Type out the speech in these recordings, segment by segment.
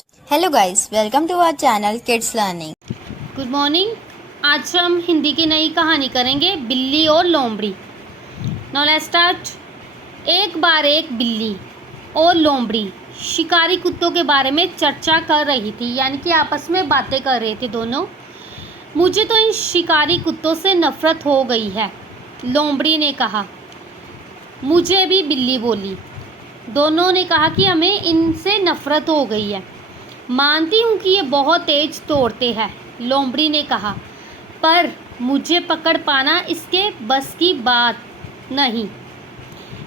Hello guys, welcome to our channel kids learning. Good morning. आज हम हिंदी की नई कहानी करेंगे, बिल्ली और लोमड़ी। Now let's start. एक बार एक बिल्ली और लोमड़ी शिकारी कुत्तों के बारे में चर्चा कर रही थी, यानी कि आपस में बातें कर रहे थे दोनों। मुझे तो इन शिकारी कुत्तों से नफरत हो गई है, लोमड़ी ने कहा। मुझे भी, बिल्ली बोली। दोनों ने कहा कि हमें इनसे नफरत हो गई है। मानती हूँ कि ये बहुत तेज दौड़ते हैं, लोमड़ी ने कहा, पर मुझे पकड़ पाना इसके बस की बात नहीं।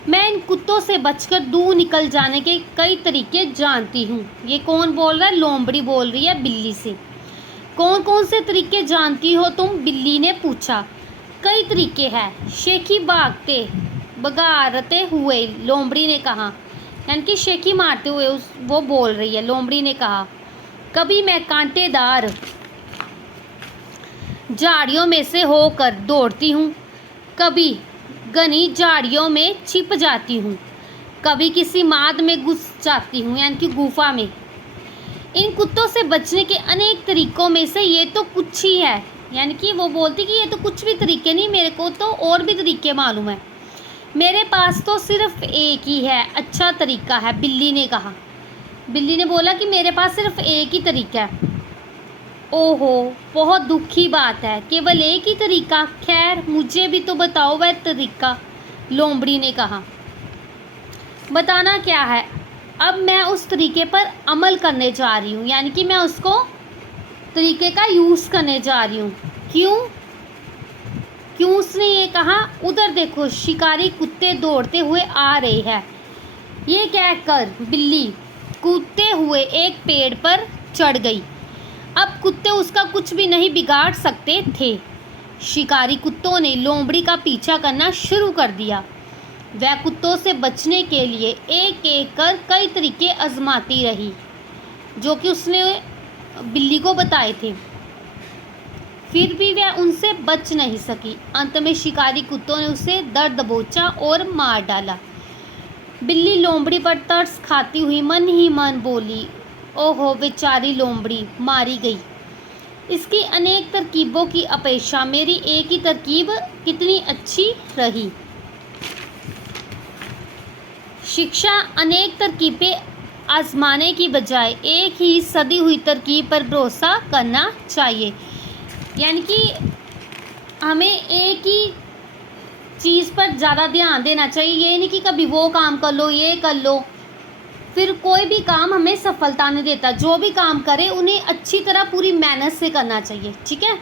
मैं इन कुत्तों से बचकर दूर निकल जाने के कई तरीके जानती हूँ। ये कौन बोल रहा है? लोमड़ी बोल रही है बिल्ली से। कौन कौन से तरीके जानती हो तुम? बिल्ली ने पूछा। कई तरीके हैं, शेखी भागते बगारते हुए, लोमड़ी ने कहा। यानी कि शेखी मारते हुए वो बोल रही है। लोमड़ी ने कहा, कभी मैं कांटेदार झाड़ियों में से होकर दौड़ती हूँ, कभी घनी झाड़ियों में छिप जाती हूँ, कभी किसी माद में घुस जाती हूँ, यानी कि गुफा में। इन कुत्तों से बचने के अनेक तरीकों में से ये तो कुछ ही है। यानी कि वो बोलती कि ये तो कुछ भी तरीके नहीं, मेरे को तो और भी तरीके मालूम है। मेरे पास तो सिर्फ एक ही है अच्छा तरीका है, बिल्ली ने कहा। बिल्ली ने बोला कि मेरे पास सिर्फ एक ही तरीका है। ओहो, बहुत दुख की बात है, केवल एक ही तरीका? खैर, मुझे भी तो बताओ वह तरीका, लोमड़ी ने कहा। बताना क्या है? अब मैं उस तरीके पर अमल करने जा रही हूँ, यानी कि मैं उसको तरीके का यूज़ करने जा रही हूँ। क्यों क्यों उसने ये कहा? उधर देखो, शिकारी कुत्ते दौड़ते हुए आ रहे हैं। ये कहकर बिल्ली कूदते हुए एक पेड़ पर चढ़ गई। अब कुत्ते उसका कुछ भी नहीं बिगाड़ सकते थे। शिकारी कुत्तों ने लोमड़ी का पीछा करना शुरू कर दिया। वह कुत्तों से बचने के लिए एक एक कर कई तरीके आजमाती रही, जो कि उसने बिल्ली को बताए थे। फिर भी वह उनसे बच नहीं सकी। अंत में शिकारी कुत्तों ने उसे दर दबोचा और मार डाला। बिल्ली लोमड़ी पर तरस खाती हुई मन ही मन बोली, ओहो, बेचारी लोमड़ी मारी गई। इसकी अनेक तरकीबों की अपेक्षा मेरी एक ही तरकीब कितनी अच्छी रही। शिक्षा अनेक तरकीबें आजमाने की बजाय एक ही सदी हुई तरकीब पर भरोसा करना चाहिए। यानी कि हमें एक ही चीज़ पर ज़्यादा ध्यान देना चाहिए। ये नहीं कि कभी वो काम कर लो, ये कर लो, फिर कोई भी काम हमें सफलता नहीं देता। जो भी काम करें उन्हें अच्छी तरह पूरी मेहनत से करना चाहिए, ठीक है।